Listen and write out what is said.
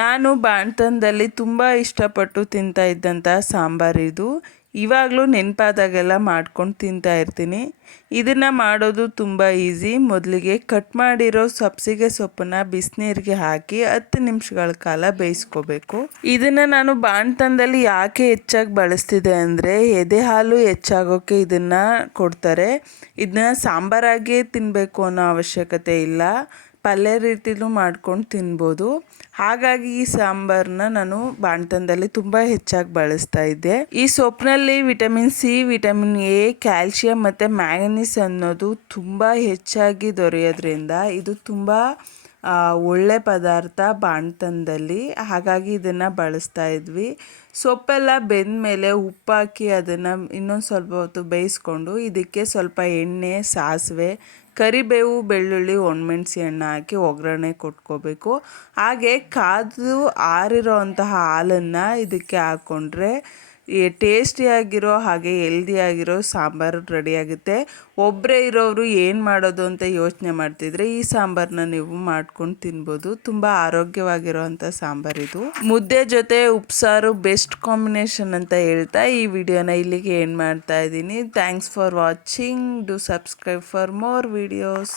ನಾನು ಬಾಣತನದಲ್ಲಿ ತುಂಬ ಇಷ್ಟಪಟ್ಟು ತಿಂತಾ ಇದ್ದಂಥ ಸಾಂಬಾರಿದು. ಇವಾಗಲೂ ನೆನಪಾದಾಗೆಲ್ಲ ಮಾಡ್ಕೊಂಡು ತಿಂತಾ ಇರ್ತೀನಿ. ಇದನ್ನು ಮಾಡೋದು ತುಂಬ ಈಸಿ. ಮೊದಲಿಗೆ ಕಟ್ ಮಾಡಿರೋ ಸಬ್ಸಿಗೆ ಸೊಪ್ಪನ್ನು ಬಿಸಿನೀರಿಗೆ ಹಾಕಿ 10 ನಿಮಿಷಗಳ ಕಾಲ ಬೇಯಿಸ್ಕೋಬೇಕು. ಇದನ್ನು ನಾನು ಬಾಣತನದಲ್ಲಿ ಯಾಕೆ ಹೆಚ್ಚಾಗಿ ಬಳಸ್ತಿದ್ದೆ ಅಂದರೆ ಎದೆ ಹಾಲು ಹೆಚ್ಚಾಗೋಕ್ಕೆ ಇದನ್ನು ಕೊಡ್ತಾರೆ. ಇದನ್ನ ಸಾಂಬಾರಾಗಿಯೇ ತಿನ್ನಬೇಕು ಅನ್ನೋ ಅವಶ್ಯಕತೆ ಇಲ್ಲ, ಪಲ್ಯ ರೀತಿಲೂ ಮಾಡ್ಕೊಂಡು ತಿನ್ಬೋದು. ಹಾಗಾಗಿ ಈ ಸಾಂಬಾರನ್ನ ನಾನು ಬಾಣತನದಲ್ಲಿ ತುಂಬ ಹೆಚ್ಚಾಗಿ ಬಳಸ್ತಾ ಇದ್ದೆ. ಈ ಸೊಪ್ಪಿನಲ್ಲಿ vitamin C, vitamin A, calcium ಮತ್ತು ಮ್ಯಾಂಗನೀಸ್ ಅನ್ನೋದು ತುಂಬ ಹೆಚ್ಚಾಗಿ ದೊರೆಯೋದ್ರಿಂದ ಇದು ತುಂಬ ಒಳ್ಳೆ ಪದಾರ್ಥ ಬಾಣತನದಲ್ಲಿ. ಹಾಗಾಗಿ ಇದನ್ನು ಬಳಸ್ತಾ ಇದ್ವಿ. ಸೊಪ್ಪೆಲ್ಲ ಬೆಂದ ಮೇಲೆ ಉಪ್ಪಾಕಿ ಅದನ್ನು ಇನ್ನೊಂದು ಸ್ವಲ್ಪ ಹೊತ್ತು ಬೇಯಿಸ್ಕೊಂಡು ಇದಕ್ಕೆ ಸ್ವಲ್ಪ ಎಣ್ಣೆ, ಸಾಸಿವೆ, ಕರಿಬೇವು, ಬೆಳ್ಳುಳ್ಳಿ, ಒಣಮೆಣಸಿ ಹಣ್ಣು ಹಾಕಿ ಒಗ್ಗರಣೆ ಕೊಟ್ಕೋಬೇಕು. ಹಾಗೆ ಕಾದು ಆರಿರೋ ಅಂತಹ ಹಾಲನ್ನು ಇದಕ್ಕೆ ಹಾಕ್ಕೊಂಡ್ರೆ ಟೇಸ್ಟಿಯಾಗಿರೋ ಹಾಗೆ ಹೆಲ್ದಿಯಾಗಿರೋ ಸಾಂಬಾರು ರೆಡಿಯಾಗುತ್ತೆ. ಒಬ್ಬರೇ ಇರೋರು ಏನು ಮಾಡೋದು ಅಂತ ಯೋಚನೆ ಮಾಡ್ತಿದ್ರೆ ಈ ಸಾಂಬಾರನ್ನ ನೀವು ಮಾಡ್ಕೊಂಡು ತಿನ್ಬೋದು. ತುಂಬ ಆರೋಗ್ಯವಾಗಿರೋವಂಥ ಸಾಂಬಾರಿದು. ಮುದ್ದೆ ಜೊತೆ ಉಪ್ಸಾರು ಬೆಸ್ಟ್ ಕಾಂಬಿನೇಷನ್ ಅಂತ ಹೇಳ್ತಾ ಈ ವಿಡಿಯೋನ ಇಲ್ಲಿಗೆ ಎಂಡ್ ಮಾಡ್ತಾ ಇದ್ದೀನಿ. Thanks for watching. Do subscribe for more videos.